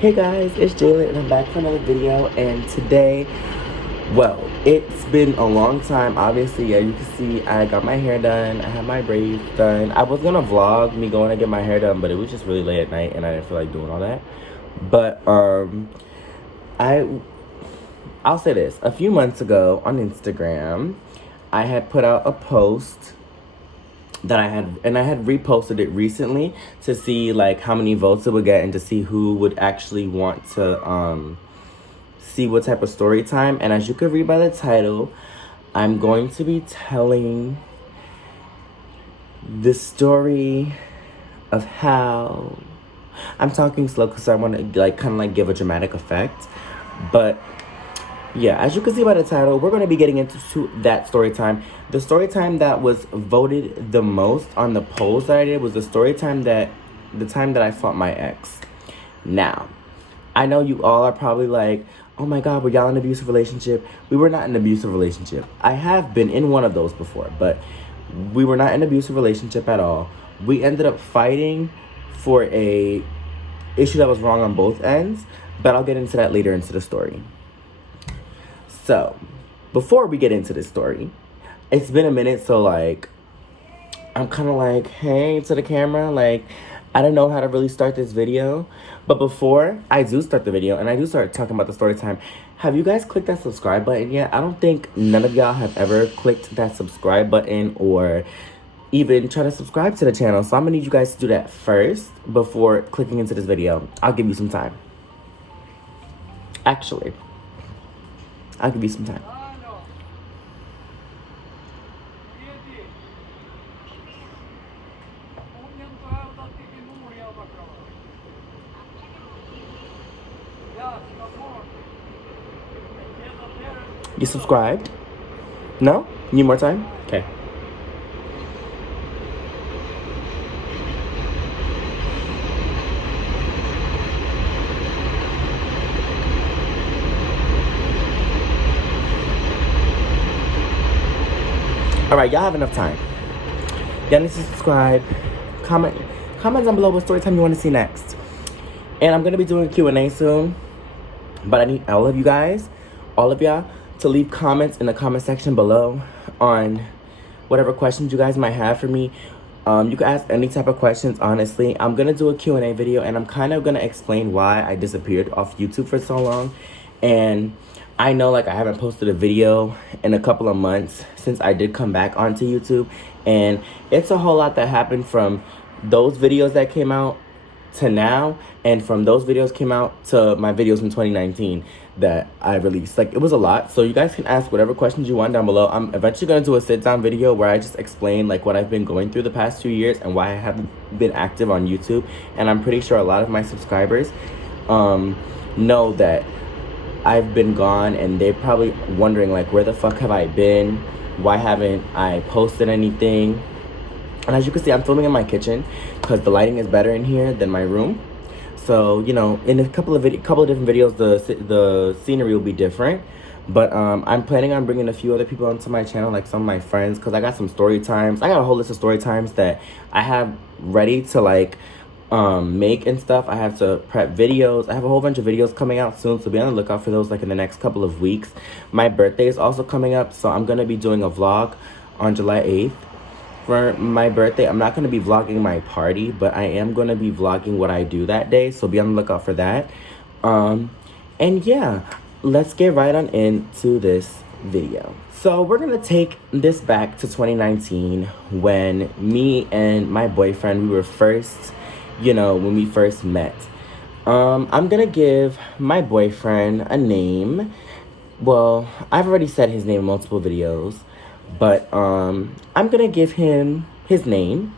Hey guys, it's Jayla and I'm back for another video, and today, well, it's been a long time. Obviously, as you can see, I got my hair done, I had my braids done. I was gonna vlog me going to get my hair done, but it was just really late at night and I didn't feel like doing all that. But I'll say this, a few months ago on Instagram, I had put out a post that I had reposted it recently to see like how many votes it would get and to see who would actually want to see what type of story time. And as you could read by the title, I'm going to be telling the story of how I'm talking slow because I want to like kind of like give a dramatic effect. But yeah, as you can see by the title, we're going to be getting into that story time. The story time that was voted the most on the polls that I did was the time that I fought my ex. Now, I know you all are probably like, oh my God, were y'all in an abusive relationship? We were not in an abusive relationship. I have been in one of those before, but we were not in an abusive relationship at all. We ended up fighting for a issue that was wrong on both ends, but I'll get into that later into the story. So, before we get into this story, it's been a minute, so like, I'm kind of like, hey, to the camera, like, I don't know how to really start this video. But before I do start the video and I do start talking about the story time, have you guys clicked that subscribe button yet? I don't think none of y'all have ever clicked that subscribe button or even try to subscribe to the channel. So I'm gonna need you guys to do that first before clicking into this video. I'll give you some time. Actually, I'll give you some time. You subscribed? No? Need more time? Okay. Alright, y'all have enough time. Y'all need to subscribe. Comment down below what story time you want to see next. And I'm going to be doing a Q&A soon. But I need all of y'all, to leave comments in the comment section below on whatever questions you guys might have for me. You can ask any type of questions, honestly. I'm going to do a Q&A video, and I'm kind of going to explain why I disappeared off YouTube for so long. And I know, like, I haven't posted a video in a couple of months since I did come back onto YouTube. And it's a whole lot that happened from those videos that came out to now, and from those videos came out to my videos in 2019 that I released. Like, it was a lot. So you guys can ask whatever questions you want down below. I'm eventually going to do a sit-down video where I just explain like what I've been going through the past 2 years and why I haven't been active on YouTube. And I'm pretty sure a lot of my subscribers know that I've been gone, and they're probably wondering like, where the fuck have I been? Why haven't I posted anything? And as you can see, I'm filming in my kitchen because the lighting is better in here than my room. So, you know, in a couple of different videos, the scenery will be different. But I'm planning on bringing a few other people onto my channel, like some of my friends, because I got some story times. I got a whole list of story times that I have ready to like make and stuff. I have to prep videos. I have a whole bunch of videos coming out soon, so be on the lookout for those like in the next couple of weeks. My birthday is also coming up, so I'm gonna be doing a vlog on July 8th. For my birthday, I'm not going to be vlogging my party, but I am going to be vlogging what I do that day, so be on the lookout for that. And yeah, let's get right on into this video. So we're going to take this back to 2019 when me and my boyfriend, we were first, you know, when we first met. I'm going to give my boyfriend a name. Well, I've already said his name in multiple videos. But I'm gonna give him his name.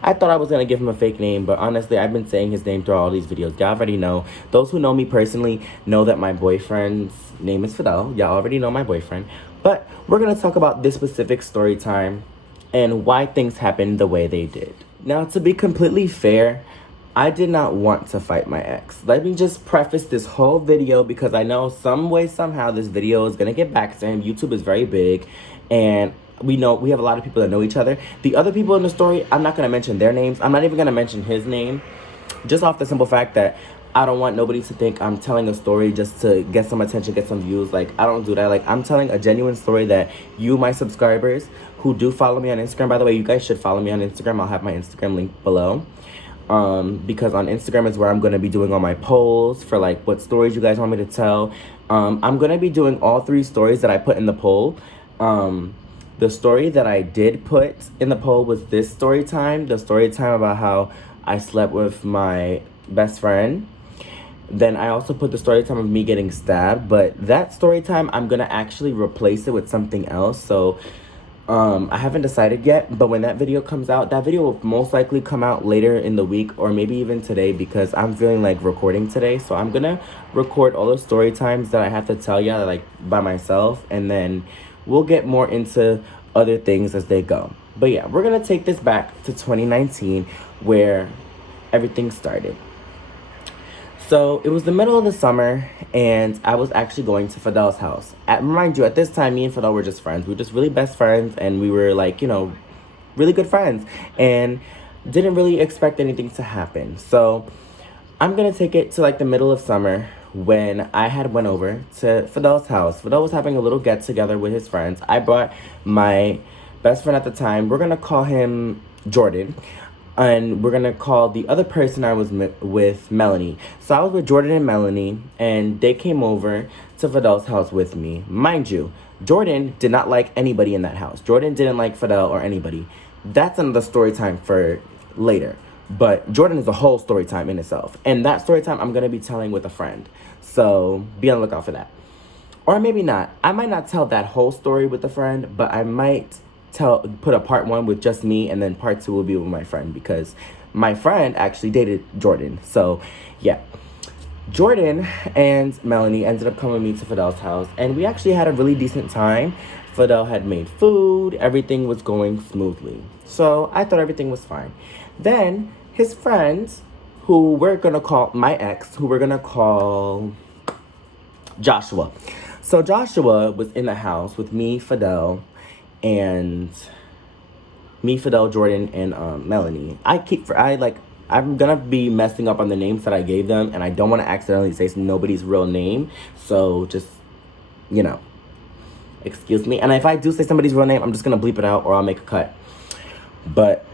I thought I was gonna give him a fake name, but honestly, I've been saying his name through all these videos. Y'all already know. Those who know me personally know that my boyfriend's name is Fidel. Y'all already know my boyfriend. But we're gonna talk about this specific story time and why things happened the way they did. Now, to be completely fair, I did not want to fight my ex. Let me just preface this whole video because I know some way, somehow, this video is gonna get back to him. YouTube is very big, and we have a lot of people that know each other. The other people in the story, I'm not going to mention their names. I'm not even going to mention his name, just off the simple fact that I don't want nobody to think I'm telling a story just to get some attention, get some views. Like, I don't do that. Like, I'm telling a genuine story that you, my subscribers, who do follow me on Instagram, by the way, you guys should follow me on Instagram. I'll have my Instagram link below. Because on Instagram is where I'm going to be doing all my polls for, like, what stories you guys want me to tell. I'm going to be doing all 3 stories that I put in the poll. The story that I did put in the poll was this story time. The story time about how I slept with my best friend. Then I also put the story time of me getting stabbed. But that story time, I'm going to actually replace it with something else. So I haven't decided yet. But when that video comes out, that video will most likely come out later in the week or maybe even today, because I'm feeling like recording today. So I'm going to record all the story times that I have to tell you, like, by myself. And then we'll get more into other things as they go. But yeah, we're going to take this back to 2019 where everything started. So it was the middle of the summer, and I was actually going to Fidel's house. Mind you, at this time, me and Fidel were just friends. We were just really best friends, and we were, like, you know, really good friends. And didn't really expect anything to happen. So I'm going to take it to, like, the middle of summer when I had went over to Fidel's house. Fidel was having a little get-together with his friends. I brought my best friend at the time. We're going to call him Jordan. And we're going to call the other person I was with Melanie. So I was with Jordan and Melanie, and they came over to Fidel's house with me. Mind you, Jordan did not like anybody in that house. Jordan didn't like Fidel or anybody. That's another story time for later. But Jordan is a whole story time in itself. And that story time I'm going to be telling with a friend. So be on the lookout for that. Or maybe not. I might not tell that whole story with a friend, but I might put a part 1 with just me, and then part 2 will be with my friend, because my friend actually dated Jordan. So yeah, Jordan and Melanie ended up coming with me to Fidel's house, and we actually had a really decent time. Fidel had made food, everything was going smoothly, so I thought everything was fine. Then his friends, who we're gonna call my ex, who we're gonna call Joshua. So Joshua was in the house with me, Fidel, Jordan, and Melanie. I'm gonna be messing up on the names that I gave them, and I don't want to accidentally say nobody's real name. So just, you know, excuse me. And if I do say somebody's real name, I'm just gonna bleep it out, or I'll make a cut. But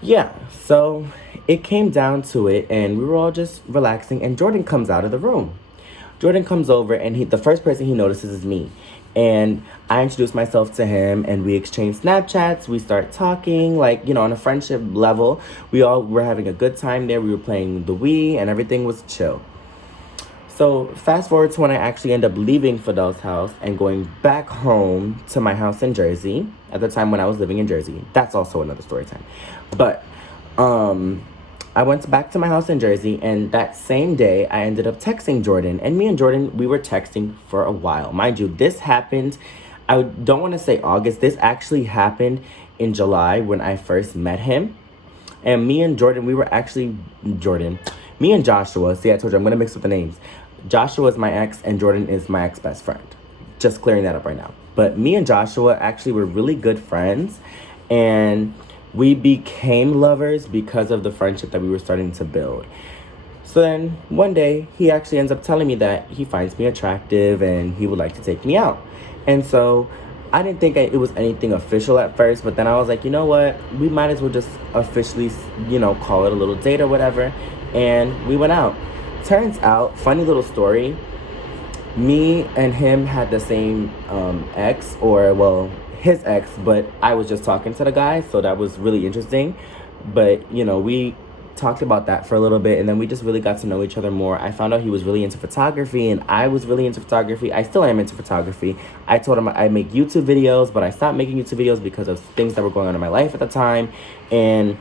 yeah, so it came down to it, and we were all just relaxing, and Jordan comes out of the room. Jordan comes over, and the first person he notices is me. And I introduced myself to him, and we exchanged Snapchats. We start talking, like, you know, on a friendship level. We all were having a good time there. We were playing the Wii, and everything was chill. So fast forward to when I actually end up leaving Fidel's house and going back home to my house in Jersey. At the time when I was living in Jersey. That's also another story time. But I went back to my house in Jersey, and that same day, I ended up texting Jordan. And me and Jordan, we were texting for a while. Mind you, this happened, I don't want to say August. This actually happened in July when I first met him. And me and Jordan, me and Joshua, see, I told you, I'm going to mix up the names. Joshua is my ex, and Jordan is my ex-best friend. Just clearing that up right now. But me and Joshua actually were really good friends. And we became lovers because of the friendship that we were starting to build. So then one day, he actually ends up telling me that he finds me attractive and he would like to take me out. And so I didn't think it was anything official at first, but then I was like, you know what? We might as well just officially, you know, call it a little date or whatever. And we went out. Turns out, funny little story, me and him had the same ex, or well, his ex, but I was just talking to the guy, so that was really interesting. But, you know, we talked about that for a little bit, and then we just really got to know each other more. I found out he was really into photography, and I was really into photography. I still am into photography. I told him I make YouTube videos, but I stopped making YouTube videos because of things that were going on in my life at the time. And,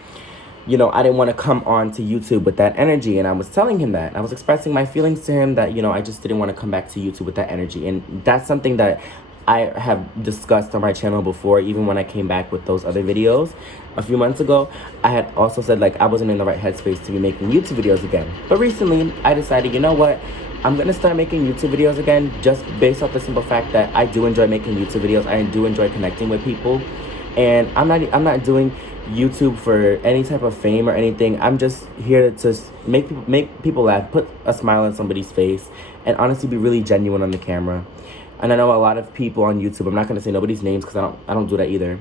you know, I didn't want to come on to YouTube with that energy, and I was telling him that. I was expressing my feelings to him that, you know, I just didn't want to come back to YouTube with that energy. And that's something that I have discussed on my channel before, even when I came back with those other videos a few months ago. I had also said, like, I wasn't in the right headspace to be making YouTube videos again. But recently, I decided, you know what? I'm going to start making YouTube videos again, just based off the simple fact that I do enjoy making YouTube videos. I do enjoy connecting with people. And I'm not doing YouTube for any type of fame or anything. I'm just here to just make people laugh, put a smile on somebody's face, and honestly be really genuine on the camera. And I know a lot of people on YouTube, I'm not gonna say nobody's names because I don't do that either.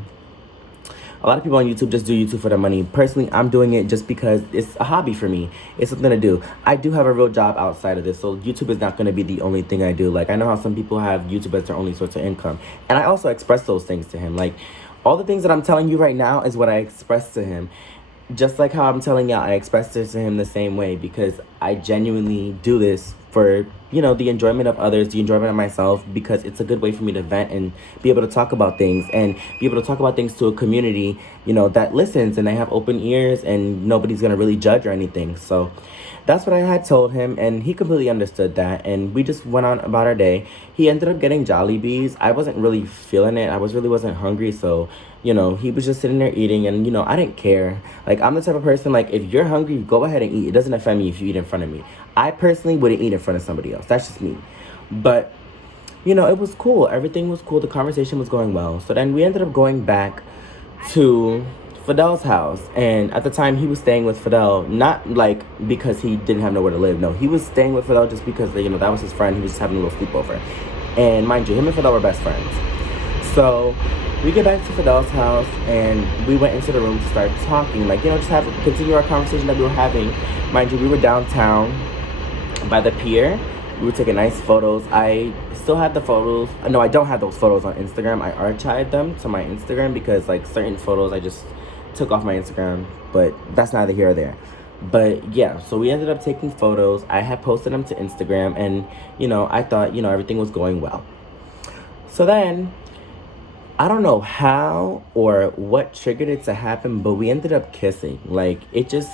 A lot of people on YouTube just do YouTube for the money. Personally, I'm doing it just because it's a hobby for me. It's something to do. I do have a real job outside of this, so YouTube is not going to be the only thing I do. Like, I know how some people have YouTube as their only source of income. And I also express those things to him. Like, all the things that I'm telling you right now is what I express to him. Just like how I'm telling y'all, I express this to him the same way because I genuinely do this for, you know, the enjoyment of others, the enjoyment of myself, because it's a good way for me to vent and be able to talk about things and be able to talk about things to a community, you know, that listens and they have open ears and nobody's going to really judge or anything. So that's what I had told him, and he completely understood that, and we just went on about our day. He ended up getting Jollibees. I wasn't really feeling it. I wasn't hungry, so, you know, he was just sitting there eating, and, you know, I didn't care. Like, I'm the type of person, like, if you're hungry, go ahead and eat. It doesn't offend me if you eat in front of me. I personally wouldn't eat in front of somebody else. That's just me. But, you know, it was cool. Everything was cool. The conversation was going well. So then we ended up going back to Fidel's house, and at the time he was staying with Fidel, not like because he didn't have nowhere to live. No, he was staying with Fidel just because, you know, that was his friend. He was just having a little sleepover, and mind you, him and Fidel were best friends. So we get back to Fidel's house, and we went into the room to start talking, like, you know, just continue our conversation that we were having. Mind you, we were downtown by the pier. We were taking nice photos. I still have the photos. No, I don't have those photos on Instagram. I archived them to my Instagram because, like, certain photos I just took off my Instagram, but that's neither here or there. But yeah, so we ended up taking photos. I had posted them to Instagram, and, you know, I thought, you know, everything was going well. So then, I don't know how or what triggered it to happen, but we ended up kissing. Like, it just,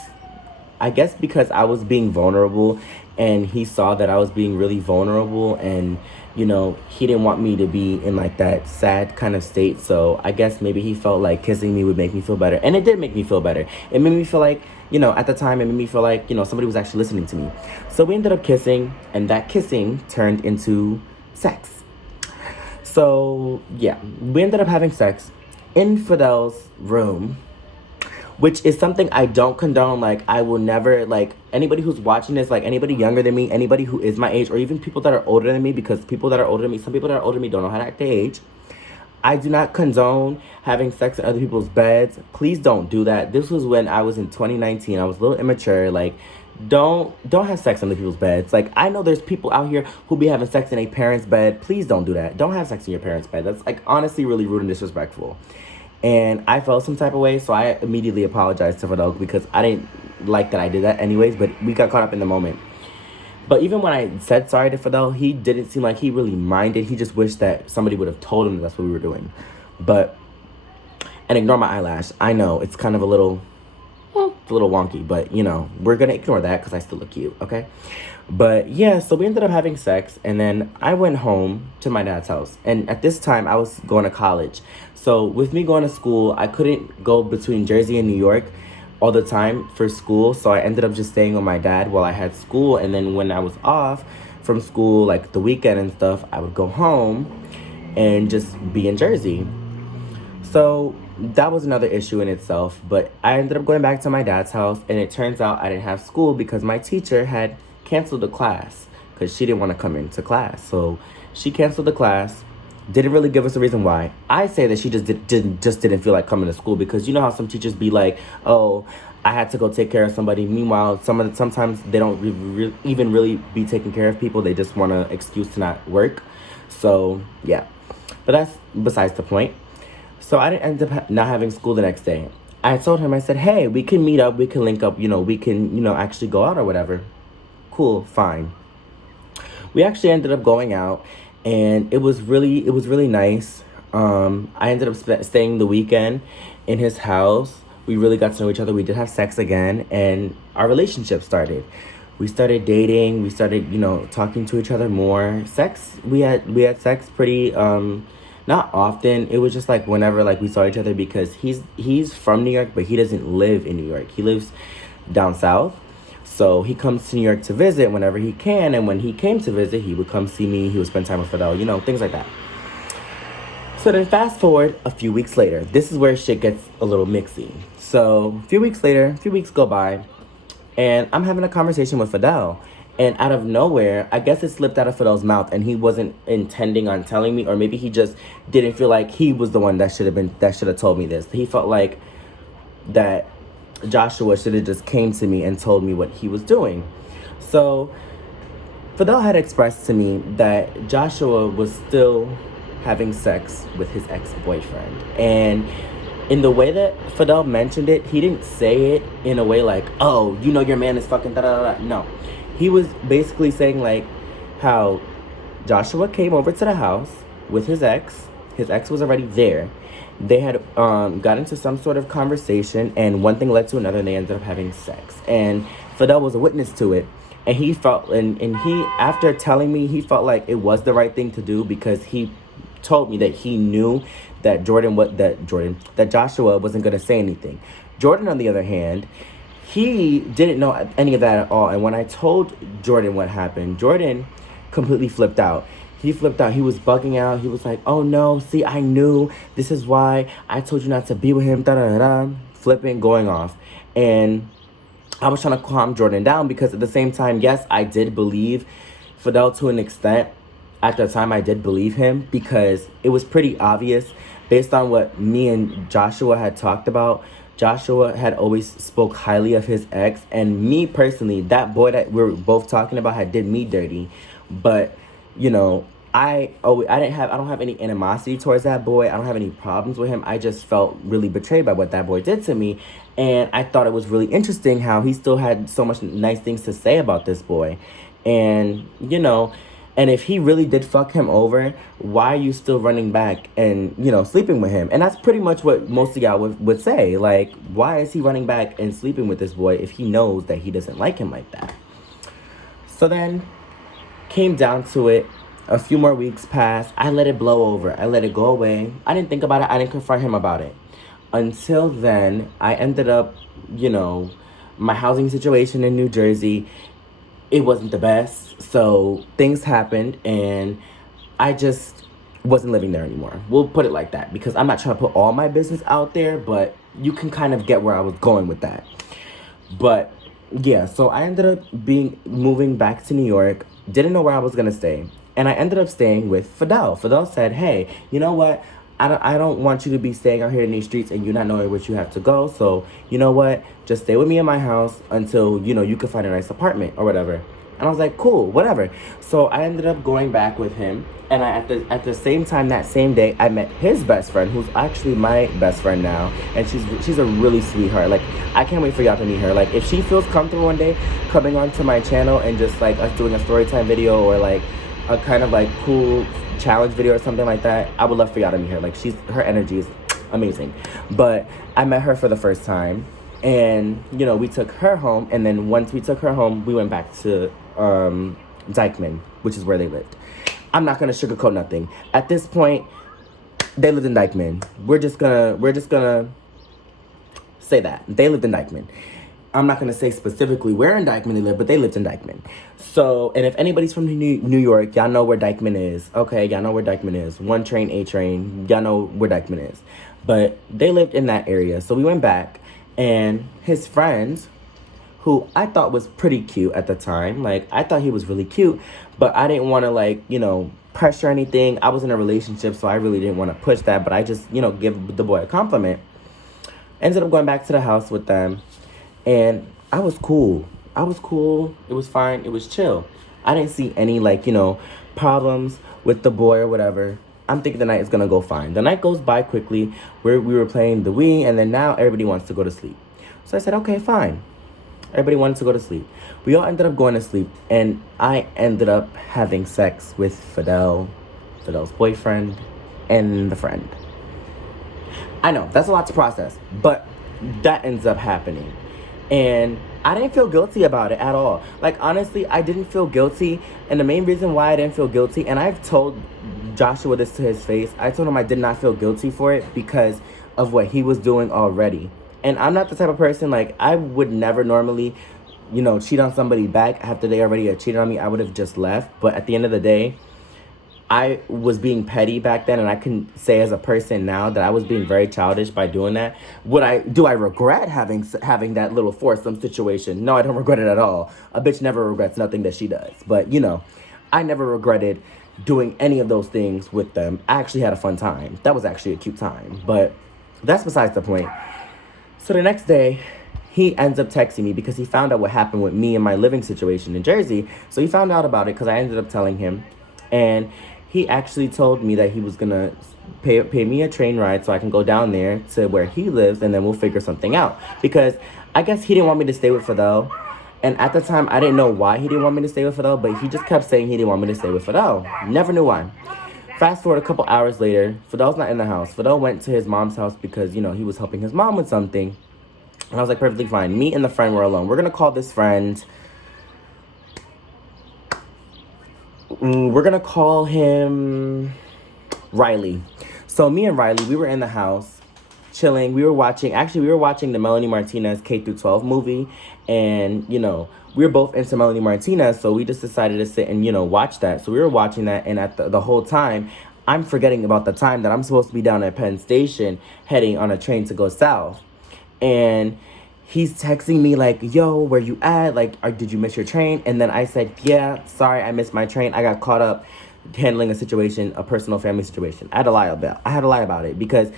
I guess because I was being vulnerable and he saw that I was being really vulnerable, and, you know, he didn't want me to be in like that sad kind of state. So I guess maybe he felt like kissing me would make me feel better. And it did make me feel better. It made me feel like, you know, at the time, it made me feel like, you know, somebody was actually listening to me. So we ended up kissing, and that kissing turned into sex. So yeah, we ended up having sex in Fidel's room, which is something I don't condone. Like, I will never, like, anybody who's watching this, like, anybody younger than me, anybody who is my age, or even people that are older than me, because people that are older than me, some people that are older than me don't know how to act their age. I do not condone having sex in other people's beds. Please don't do that. This was when I was in 2019. I was a little immature. Like, don't have sex in other people's beds. Like, I know there's people out here who be having sex in a parent's bed. Please don't do that. Don't have sex in your parent's bed. That's, like, honestly really rude and disrespectful. And I felt some type of way, so I immediately apologized to Fidel because I didn't like that I did that anyways, but we got caught up in the moment. But even when I said sorry to Fidel, he didn't seem like he really minded. He just wished that somebody would have told him that's what we were doing. But, and ignore my eyelash. I know, it's kind of a little wonky, but, you know, we're going to ignore that because I still look cute, okay? But yeah, so we ended up having sex, and then I went home to my dad's house. And at this time, I was going to college. So with me going to school, I couldn't go between Jersey and New York all the time for school. So I ended up just staying with my dad while I had school. And then when I was off from school, like the weekend and stuff, I would go home and just be in Jersey. So that was another issue in itself. But I ended up going back to my dad's house, and it turns out I didn't have school because my teacher had canceled the class because she didn't want to come into class. So she canceled the class, didn't really give us a reason why. I say that she just didn't feel like coming to school, because you know how some teachers be like, oh, I had to go take care of somebody. Meanwhile, sometimes they don't even really be taking care of people. They just want an excuse to not work. So yeah, but that's besides the point. So I didn't end up not having school the next day. I told him, I said, hey, we can meet up, we can link up, you know, we can, you know, actually go out or whatever. Cool, fine. We actually ended up going out, and it was really nice. I ended up staying the weekend in his house. We really got to know each other. We did have sex again, and our relationship started. We started dating. We started, you know, talking to each other more. Sex, we had sex pretty not often. It was just like whenever like we saw each other, because he's from New York, but he doesn't live in New York. He lives down south. So he comes to New York to visit whenever he can, and when he came to visit, he would come see me, he would spend time with Fidel, you know, things like that. So then fast forward a few weeks later. This is where shit gets a little mixy. So a few weeks later, a few weeks go by, and I'm having a conversation with Fidel. And out of nowhere, I guess it slipped out of Fidel's mouth and he wasn't intending on telling me, or maybe he just didn't feel like he was the one that should have told me this. He felt like that Joshua should have just came to me and told me what he was doing. So Fidel had expressed to me that Joshua was still having sex with his ex-boyfriend. And in the way that Fidel mentioned it, he didn't say it in a way like, oh, you know your man is fucking da-da-da-da. No. He was basically saying like how Joshua came over to the house with his ex. His ex was already there. They had got into some sort of conversation, and one thing led to another, and they ended up having sex. And Fidel was a witness to it. And he felt, and he, after telling me, he felt like it was the right thing to do because he told me that he knew that that Joshua wasn't going to say anything. Jordan, on the other hand, he didn't know any of that at all. And when I told Jordan what happened, Jordan completely flipped out. He flipped out. He was bugging out. He was like, oh no, see, I knew. This is why I told you not to be with him. Da-da-da-da. Flipping, going off. And I was trying to calm Jordan down because at the same time, yes, I did believe Fidel to an extent. At the time, I did believe him because it was pretty obvious based on what me and Joshua had talked about. Joshua had always spoke highly of his ex, and me personally, that boy that we were both talking about had did me dirty. But, you know, I don't have any animosity towards that boy. I don't have any problems with him. I just felt really betrayed by what that boy did to me. And I thought it was really interesting how he still had so much nice things to say about this boy. And, you know, and if he really did fuck him over, why are you still running back and, you know, sleeping with him? And that's pretty much what most of y'all would say. Like, why is he running back and sleeping with this boy if he knows that he doesn't like him like that? So then, came down to it. A few more weeks passed. I let it blow over. I let it go away. I didn't think about it. I didn't confront him about it. Until then, I ended up, you know, my housing situation in New Jersey, it wasn't the best. So things happened and I just wasn't living there anymore. We'll put it like that because I'm not trying to put all my business out there, but you can kind of get where I was going with that. But yeah, so I ended up moving back to New York. Didn't know where I was going to stay. And I ended up staying with Fidel. Fidel said, hey, you know what? I don't want you to be staying out here in these streets and you not knowing where you have to go. So, you know what? Just stay with me in my house until, you know, you can find a nice apartment or whatever. And I was like, cool, whatever. So I ended up going back with him. And at the same time, that same day, I met his best friend, who's actually my best friend now. And she's a really sweetheart. Like, I can't wait for y'all to meet her. Like, if she feels comfortable one day coming onto my channel and just, like, us doing a story time video or, like, a kind of, like, cool challenge video or something like that, I would love for y'all to meet her. Like, her energy is amazing. But I met her for the first time. And, you know, we took her home. And then once we took her home, we went back to Dykeman, which is where they lived. I'm not gonna sugarcoat nothing. At this point, they lived in Dykeman. We're just gonna say that they lived in Dykeman. I'm not gonna say specifically where in Dykeman they live, but they lived in Dykeman. So, and if anybody's from New York, y'all know where Dykeman is. Okay, y'all know where Dykeman is. 1 train, A train. Y'all know where Dykeman is. But they lived in that area. So we went back, and his friends, who I thought was pretty cute at the time. Like, I thought he was really cute, but I didn't want to, like, you know, pressure anything. I was in a relationship, so I really didn't want to push that, but I just, you know, give the boy a compliment. Ended up going back to the house with them, and I was cool. It was fine. It was chill. I didn't see any, like, you know, problems with the boy or whatever. I'm thinking the night is going to go fine. The night goes by quickly. We were playing the Wii, and then now everybody wants to go to sleep. So I said, okay, fine. Everybody wanted to go to sleep. We all ended up going to sleep, and I ended up having sex with Fidel's boyfriend, and the friend. I know, that's a lot to process, but that ends up happening. And I didn't feel guilty about it at all. Like, honestly, I didn't feel guilty, and the main reason why I didn't feel guilty, and I've told Joshua this to his face, I told him I did not feel guilty for it because of what he was doing already. And I'm not the type of person, like, I would never normally, you know, cheat on somebody back after they already had cheated on me. I would have just left. But at the end of the day, I was being petty back then, and I can say as a person now that I was being very childish by doing that. Do I regret having that little foursome situation? No, I don't regret it at all. A bitch never regrets nothing that she does. But I never regretted doing any of those things with them. I actually had a fun time. That was actually a cute time. But that's besides the point. So the next day, he ends up texting me because he found out what happened with me and my living situation in Jersey. So he found out about it because I ended up telling him. And he actually told me that he was going to pay me a train ride so I can go down there to where he lives, and then we'll figure something out. Because I guess he didn't want me to stay with Fidel. And at the time, I didn't know why he didn't want me to stay with Fidel, but he just kept saying he didn't want me to stay with Fidel. Never knew why. Fast forward a couple hours later, Fidel's not in the house. Fidel went to his mom's house because, he was helping his mom with something. And I was like, perfectly fine. Me and the friend were alone. We're going to call this friend. We're going to call him Riley. So me and Riley, we were in the house chilling. We were watching the Melanie Martinez K-12 movie. And, we were both into Melanie Martinez. So we just decided to sit and, watch that. So we were watching that. And at the whole time, I'm forgetting about the time that I'm supposed to be down at Penn Station heading on a train to go south. And he's texting me like, yo, where you at? Like, did you miss your train? And then I said, yeah, sorry, I missed my train. I got caught up handling a personal family situation. I had to lie about it because,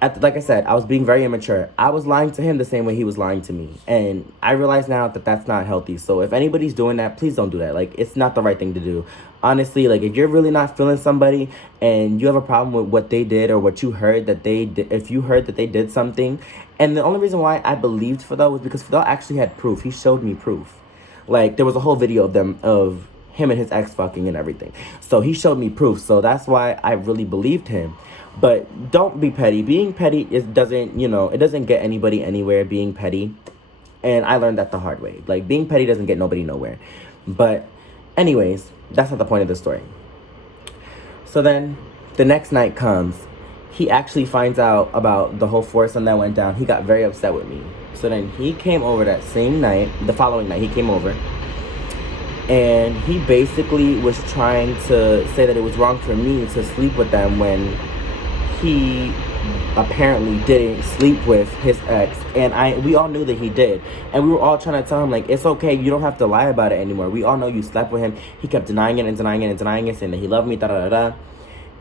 like I said, I was being very immature. I was lying to him the same way he was lying to me. And I realize now that that's not healthy. So if anybody's doing that, please don't do that. Like, it's not the right thing to do. Honestly, like, if you're really not feeling somebody and you have a problem with what they did or what you heard that they did, if you heard that they did something, and the only reason why I believed Fidel was because Fidel actually had proof. He showed me proof. Like, there was a whole video of him and his ex fucking and everything. So he showed me proof. So that's why I really believed him. But don't be petty. Being petty it doesn't get anybody anywhere, being petty. And I learned that the hard way. Like, being petty doesn't get nobody nowhere. But anyways, that's not the point of the story. So then the next night comes. He actually finds out about the whole foursome that went down. He got very upset with me. So then he came over that same night. The following night, he came over. And he basically was trying to say that it was wrong for me to sleep with them when he apparently didn't sleep with his ex. And we all knew that he did. And we were all trying to tell him, like, it's okay. You don't have to lie about it anymore. We all know you slept with him. He kept denying it and denying it and denying it, saying that he loved me, da-da-da-da.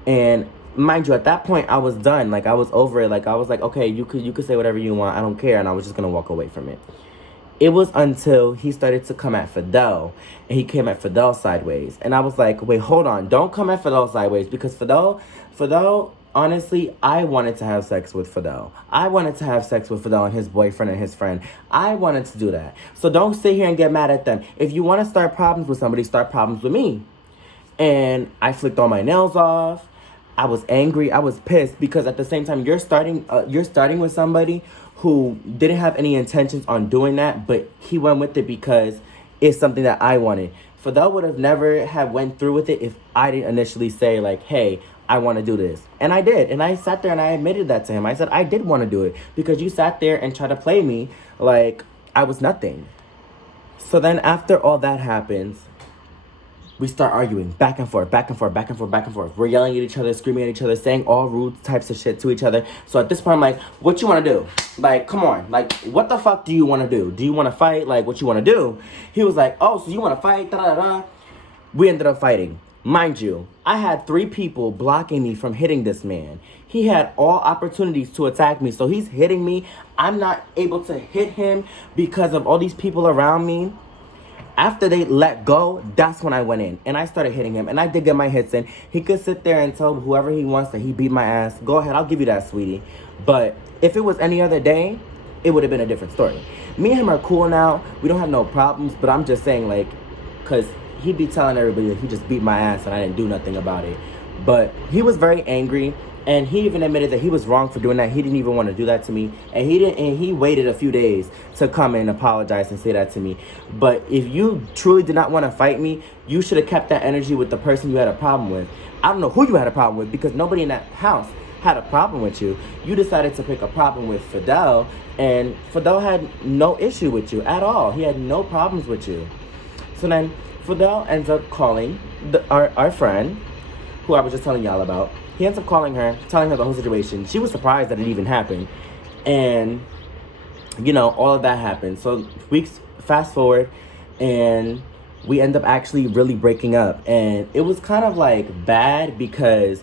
And mind you, at that point, I was done. Like, I was over it. Like, I was like, okay, you could say whatever you want. I don't care. And I was just going to walk away from it. It was until he started to come at Fidel. And he came at Fidel sideways. And I was like, wait, hold on. Don't come at Fidel sideways. Because Fidel, honestly, I wanted to have sex with Fidel. I wanted to have sex with Fidel and his boyfriend and his friend. I wanted to do that. So don't sit here and get mad at them. If you want to start problems with somebody, start problems with me. And I flicked all my nails off. I was angry. I was pissed because at the same time, you're starting with somebody who didn't have any intentions on doing that, but he went with it because it's something that I wanted. Fidel would have never have went through with it if I didn't initially say, like, hey, I want to do this. And I did. And I sat there and I admitted that to him. I said, I did want to do it because you sat there and tried to play me like I was nothing. So then after all that happens, we start arguing back and forth, back and forth, back and forth, back and forth. We're yelling at each other, screaming at each other, saying all rude types of shit to each other. So at this point, I'm like, what you want to do? Like, come on. Like, what the fuck do you want to do? Do you want to fight? Like, what you want to do? He was like, oh, so you want to fight? Da-da-da-da. We ended up fighting. Mind you, I had 3 people blocking me from hitting this man. He had all opportunities to attack me. So he's hitting me. I'm not able to hit him because of all these people around me. After they let go, that's when I went in. And I started hitting him. And I did get my hits in. He could sit there and tell whoever he wants that he beat my ass. Go ahead, I'll give you that, sweetie. But if it was any other day, it would have been a different story. Me and him are cool now. We don't have no problems. But I'm just saying, like, because he'd be telling everybody that he just beat my ass and I didn't do nothing about it. But he was very angry. And he even admitted that he was wrong for doing that. He didn't even want to do that to me. And he waited a few days to come and apologize and say that to me. But if you truly did not want to fight me, you should have kept that energy with the person you had a problem with. I don't know who you had a problem with because nobody in that house had a problem with you. You decided to pick a problem with Fidel. And Fidel had no issue with you at all. He had no problems with you. So then Fidel ends up calling our friend. who I was just telling y'all about, he ends up calling her, telling her the whole situation. She was surprised that it even happened. And, you know, all of that happened. So weeks fast forward, and we end up actually really breaking up. And it was kind of like bad because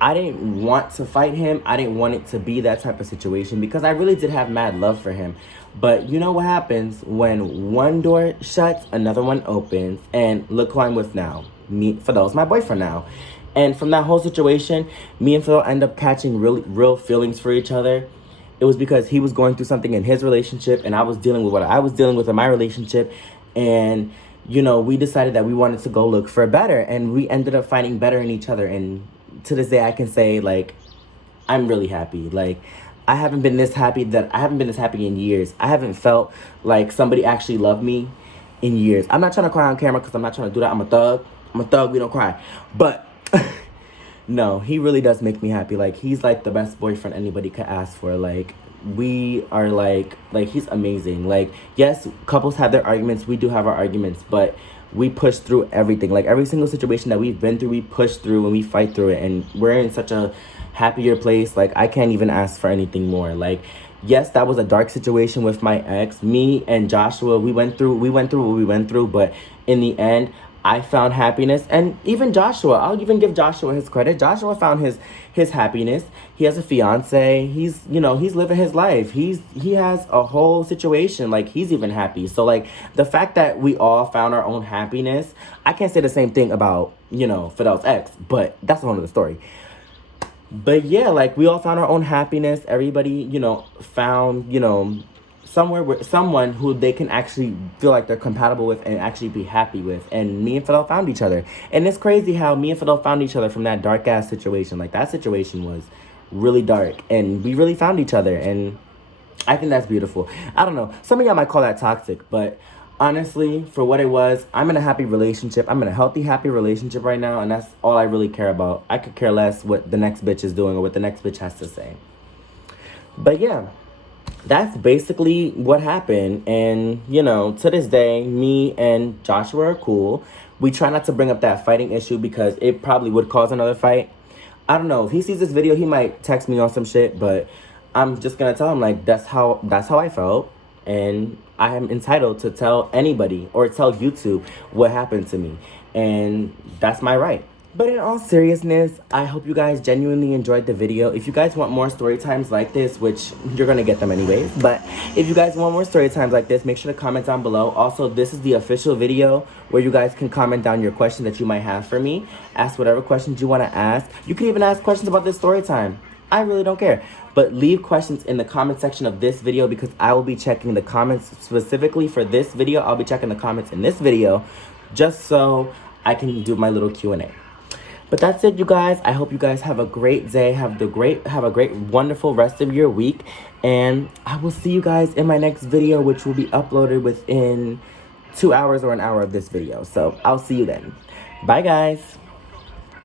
I didn't want to fight him. I didn't want it to be that type of situation because I really did have mad love for him. But you know what happens when one door shuts, another one opens. And look who I'm with now. Fidel's my boyfriend now. And from that whole situation, me and Fidel end up catching real feelings for each other. It was because he was going through something in his relationship and I was dealing with what I was dealing with in my relationship. And, you know, we decided that we wanted to go look for better. And we ended up finding better in each other. And to this day, I can say, like, I'm really happy. Like, I haven't been this happy in years. I haven't felt like somebody actually loved me in years. I'm not trying to cry on camera because I'm not trying to do that. I'm a thug. We don't cry. But no, he really does make me happy. Like, he's like the best boyfriend anybody could ask for. Like, we are like he's amazing. Like, yes, couples have their arguments. We do have our arguments, but we push through everything. Like, every single situation that we've been through, we push through and we fight through it. And we're in such a happier place. Like, I can't even ask for anything more. Like, yes, that was a dark situation with my ex. Me and Joshua, we went through what we went through, but in the end, I found happiness. And even Joshua, I'll even give Joshua his credit. Joshua found his happiness. He has a fiance. He's living his life. He has a whole situation. Like, he's even happy. So, like, the fact that we all found our own happiness, I can't say the same thing about, Fidel's ex, but that's a whole other story. But yeah, like, we all found our own happiness. Everybody, found, someone who they can actually feel like they're compatible with and actually be happy with. And me and Fidel found each other. And it's crazy how me and Fidel found each other from that dark ass situation. Like, that situation was really dark and we really found each other. And I think that's beautiful. I don't know. Some of y'all might call that toxic, but honestly, for what it was, I'm in a happy relationship. I'm in a healthy, happy relationship right now. And that's all I really care about. I could care less what the next bitch is doing or what the next bitch has to say. But yeah, that's basically what happened. And, to this day, me and Joshua are cool. We try not to bring up that fighting issue because it probably would cause another fight. I don't know. If he sees this video, he might text me on some shit, but I'm just going to tell him, like, that's how I felt. And I am entitled to tell anybody or tell YouTube what happened to me. And that's my right. But in all seriousness, I hope you guys genuinely enjoyed the video. If you guys want more story times like this, which you're going to get them anyways, but if you guys want more story times like this, make sure to comment down below. Also, this is the official video where you guys can comment down your question that you might have for me. Ask whatever questions you want to ask. You can even ask questions about this story time. I really don't care. But leave questions in the comment section of this video because I will be checking the comments specifically for this video. I'll be checking the comments in this video just so I can do my little Q&A. But that's it, you guys. I hope you guys have a great day. Have a great, wonderful rest of your week. And I will see you guys in my next video, which will be uploaded within 2 hours or an hour of this video. So I'll see you then. Bye, guys.